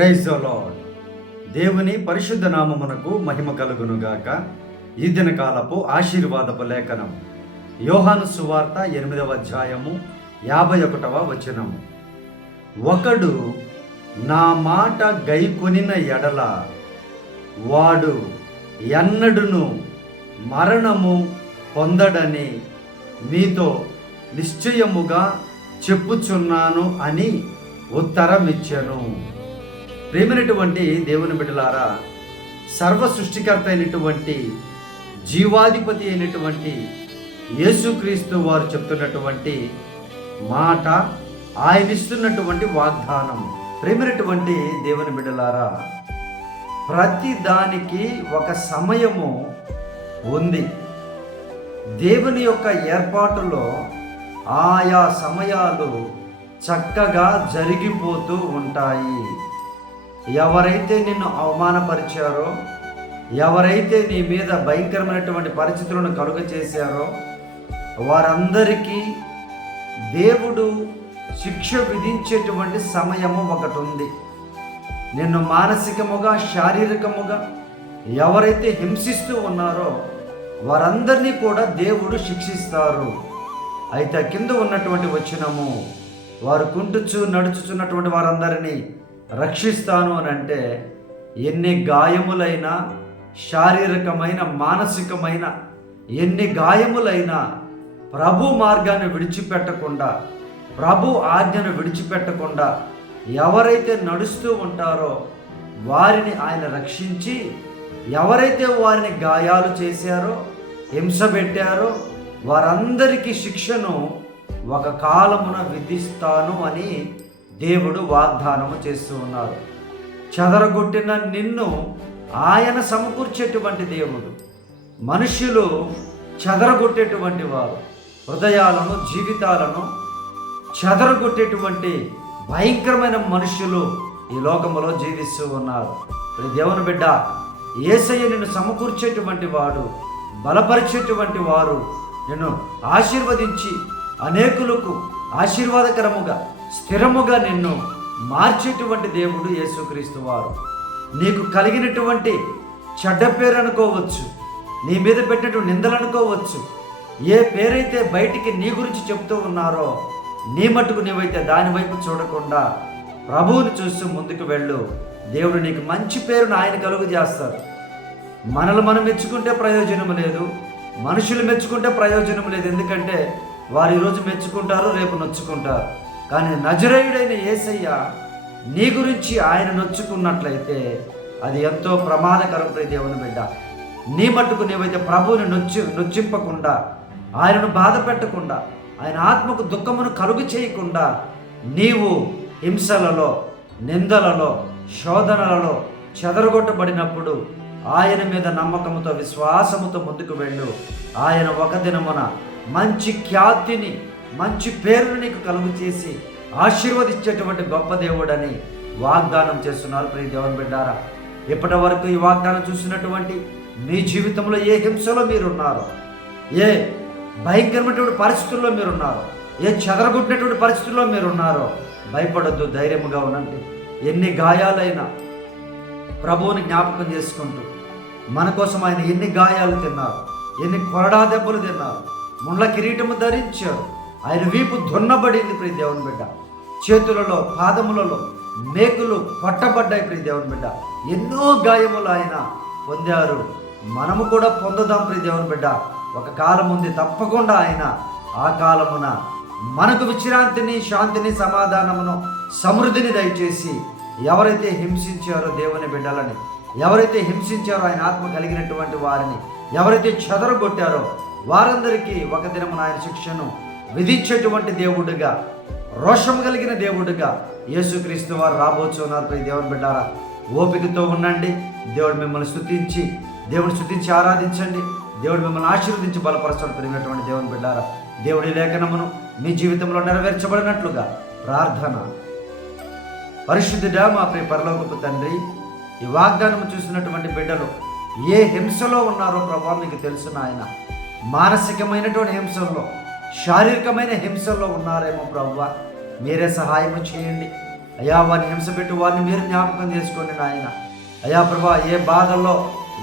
Praise lord దేవుని పరిశుద్ధ నామమునకు మహిమ కలుగునుగాక. ఈ దినకాలపు ఆశీర్వాదపు లేఖనం. యోహాను సువార్త ఎనిమిదవ అధ్యాయము యాభై ఒకటవ వచనము. ఒకడు నా మాట గైకొనిన ఎడల వాడు ఎన్నడును మరణము పొందడని మీతో నిశ్చయముగా చెప్పుచున్నాను అని ఉత్తరం ఇచ్చాను ప్రేమైనటువంటి దేవుని బిడ్డలారా సర్వ సృష్టికర్త అయినటువంటి జీవాధిపతి అయినటువంటి యేసుక్రీస్తు వారు చెప్తున్నటువంటి మాట ఆయన ఇస్తున్నటువంటి వాగ్దానం. ప్రేమైనటువంటి దేవుని బిడ్డలారా ప్రతి దానికి ఒక సమయము ఉంది. దేవుని యొక్క ఏర్పాటులో ఆయా సమయాలు చక్కగా జరిగిపోతూ ఉంటాయి. ఎవరైతే నిన్ను అవమానపరిచారో ఎవరైతే నీ మీద భయంకరమైనటువంటి పరిస్థితులను కలుగ చేశారో వారందరికీ దేవుడు శిక్ష విధించేటువంటి సమయము ఒకటి ఉంది నిన్ను మానసికముగా శారీరకముగా ఎవరైతే హింసిస్తూ ఉన్నారో వారందరినీ కూడా దేవుడు శిక్షిస్తారు. అయితే కింద ఉన్నటువంటి వచ్చినము వారు కుంటుచు నడుచుచున్నటువంటి వారందరినీ రక్షిస్తాను అని అంటే ఎన్ని గాయములైనా శారీరకమైన మానసికమైన ఎన్ని గాయములైనా ప్రభు మార్గాన్ని విడిచిపెట్టకుండా ప్రభు ఆజ్ఞను విడిచిపెట్టకుండా ఎవరైతే నడుస్తూ ఉంటారో వారిని ఆయన రక్షించి ఎవరైతే వారిని గాయాలు చేశారో హింస పెట్టారో వారందరికీ శిక్షను ఒక కాలమున విధిస్తాను అని దేవుడు వాగ్దానము చేస్తూ ఉన్నారు. చెదరగొట్టిన నిన్ను ఆయన సమకూర్చేటువంటి దేవుడు. మనుష్యులు చెదరగొట్టేటువంటి వారు. హృదయాలను జీవితాలను చెదరగొట్టేటువంటి భయంకరమైన మనుషులు ఈ లోకములో జీవిస్తూ ఉన్నారు. దేవుని బిడ్డ ఏసయ్య నిన్ను సమకూర్చేటువంటి వాడు బలపరిచేటువంటి వారు నిన్ను ఆశీర్వదించి అనేకులకు ఆశీర్వాదకరముగా స్థిరముగా నిన్ను మార్చేటువంటి దేవుడు యేసుక్రీస్తు వారు. నీకు కలిగినటువంటి చెడ్డ పేరు అనుకోవచ్చు నీ మీద పెట్టినటువంటి నిందలు అనుకోవచ్చు ఏ పేరైతే బయటికి నీ గురించి చెప్తూ ఉన్నారో నీ మట్టుకు నీవైతే దాని వైపు చూడకుండా ప్రభువుని చూస్తూ ముందుకు వెళ్ళు. దేవుడు నీకు మంచి పేరును ఆయన కలుగు చేస్తారు. మనల్ని మనం మెచ్చుకుంటే ప్రయోజనం లేదు మనుషులు మెచ్చుకుంటే ప్రయోజనం లేదు. ఎందుకంటే వారు ఈరోజు మెచ్చుకుంటారు రేపు నొచ్చుకుంటారు. కానీ నజరేయుడైన ఏసయ్య నీ గురించి ఆయన నొచ్చుకున్నట్లయితే అది ఎంతో ప్రమాదకరం దేవుని బిడ్డ. నీ మట్టుకు నీవైతే ప్రభువుని నొచ్చి నొచ్చింపకుండా ఆయనను బాధ పెట్టకుండా ఆయన ఆత్మకు దుఃఖమును కలుగు చేయకుండా నీవు హింసలలో నిందలలో శోధనలలో చెదరగొట్టబడినప్పుడు ఆయన మీద నమ్మకముతో విశ్వాసముతో ముందుకు వెళ్ళు. ఆయన ఒక దినమున మంచి ఖ్యాతిని మంచి పేరును నీకు కలుగు చేసి ఆశీర్వదించేటువంటి గొప్ప దేవుడని వాగ్దానం చేస్తున్నారు ప్రియ దేవుని బిడ్డారా. ఇప్పటి వరకు ఈ వాగ్దానం చూసినటువంటి మీ జీవితంలో ఏ హింసలో మీరున్నారో ఏ భయంకరమైనటువంటి పరిస్థితుల్లో మీరున్నారో ఏ చెదరగొట్టినటువంటి పరిస్థితుల్లో మీరున్నారో భయపడొద్దు ధైర్యముగా ఉండండి. ఎన్ని గాయాలైనా ప్రభువుని జ్ఞాపకం చేసుకుంటూ మన కోసం ఆయన ఎన్ని గాయాలు తిన్నారు ఎన్ని కొరడా దెబ్బలు తిన్నారు ముండ్ల కిరీటము ధరించారు ఆయన వీపు దున్నబడింది ప్రియ దేవుని బిడ్డ. చేతులలో పాదములలో మేకులు కొట్టబడ్డాయి ప్రియ దేవుని బిడ్డ. ఎన్నో గాయములు ఆయన పొందారు. మనము కూడా పొందుదాం ప్రియ దేవుని బిడ్డ. ఒక కాలం ఉంది తప్పకుండా ఆయన ఆ కాలమున మనకు విశ్రాంతిని శాంతిని సమాధానమును సమృద్ధిని దయచేసి ఎవరైతే హింసించారో దేవుని బిడ్డలని ఎవరైతే హింసించారో ఆయన ఆత్మ కలిగినటువంటి వారిని ఎవరైతే చెదరగొట్టారో వారందరికీ ఒక దినమున ఆయన శిక్షను విధించేటువంటి దేవుడుగా రోషం కలిగిన దేవుడుగా యేసుక్రీస్తు వారు రాబోచున్నారు ప్రతి దేవుని బిడ్డారా ఓపికతో ఉండండి. దేవుడు మిమ్మల్ని స్థుతించి దేవుని స్థుతించి ఆరాధించండి. దేవుడు మిమ్మల్ని ఆశీర్వదించి బలపరచడం పెరిగినటువంటి దేవుని బిడ్డారా దేవుడి లేఖనమును మీ జీవితంలో నెరవేర్చబడినట్లుగా ప్రార్థన. పరిశుద్ధుడా మా ప్రియ పరలోకపు తండ్రి ఈ వాగ్దానం చూసినటువంటి బిడ్డలు ఏ హింసలో ఉన్నారో ప్రభావం మీకు తెలుసు నాయన. మానసికమైనటువంటి హింసల్లో శారీరకమైన హింసల్లో ఉన్నారేమో ప్రభువ మీరే సహాయం చేయండి. అయ్యా వారిని హింస పెట్టి వారిని మీరు జ్ఞాపకం చేసుకోండి నాయన. అయ్యా ప్రభా ఏ బాధల్లో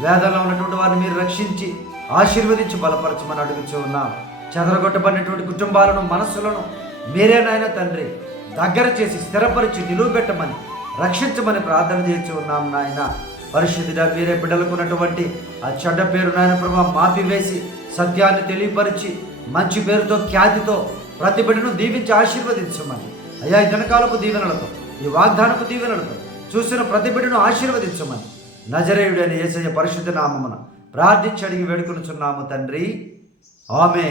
వేదనలో ఉన్నటువంటి వారిని మీరు రక్షించి ఆశీర్వదించి బలపరచమని అడుగుచూ ఉన్నాం. చెదరగొట్టబడినటువంటి కుటుంబాలను మనస్సులను మీరే నాయన తండ్రి దగ్గర చేసి స్థిరపరిచి నిలువబెట్టమని రక్షించమని ప్రార్థన చేసి ఉన్నాం నాయన. పరిశుద్ధిగా మీరే బిడ్డలకు ఉన్నటువంటి ఆ చెడ్డ పేరు నాయన ప్రభా మాపివేసి సత్యాన్ని తెలియపరిచి మంచి పేరుతో ఖ్యాతితో ప్రతి బిడ్డను దీవించి ఆశీర్వదించమని. అయ్యా ఈ దినకాలపు దీవెనలతో ఈ వాగ్దానపు దీవెనలతో చూసిన ప్రతి బిడ్డను ఆశీర్వదించమని. నజరేయుడైన యేసయ్య పరిశుద్ధ నామమున ప్రార్థించి అడిగి వేడుకొనుచున్నాము తండ్రి. ఆమె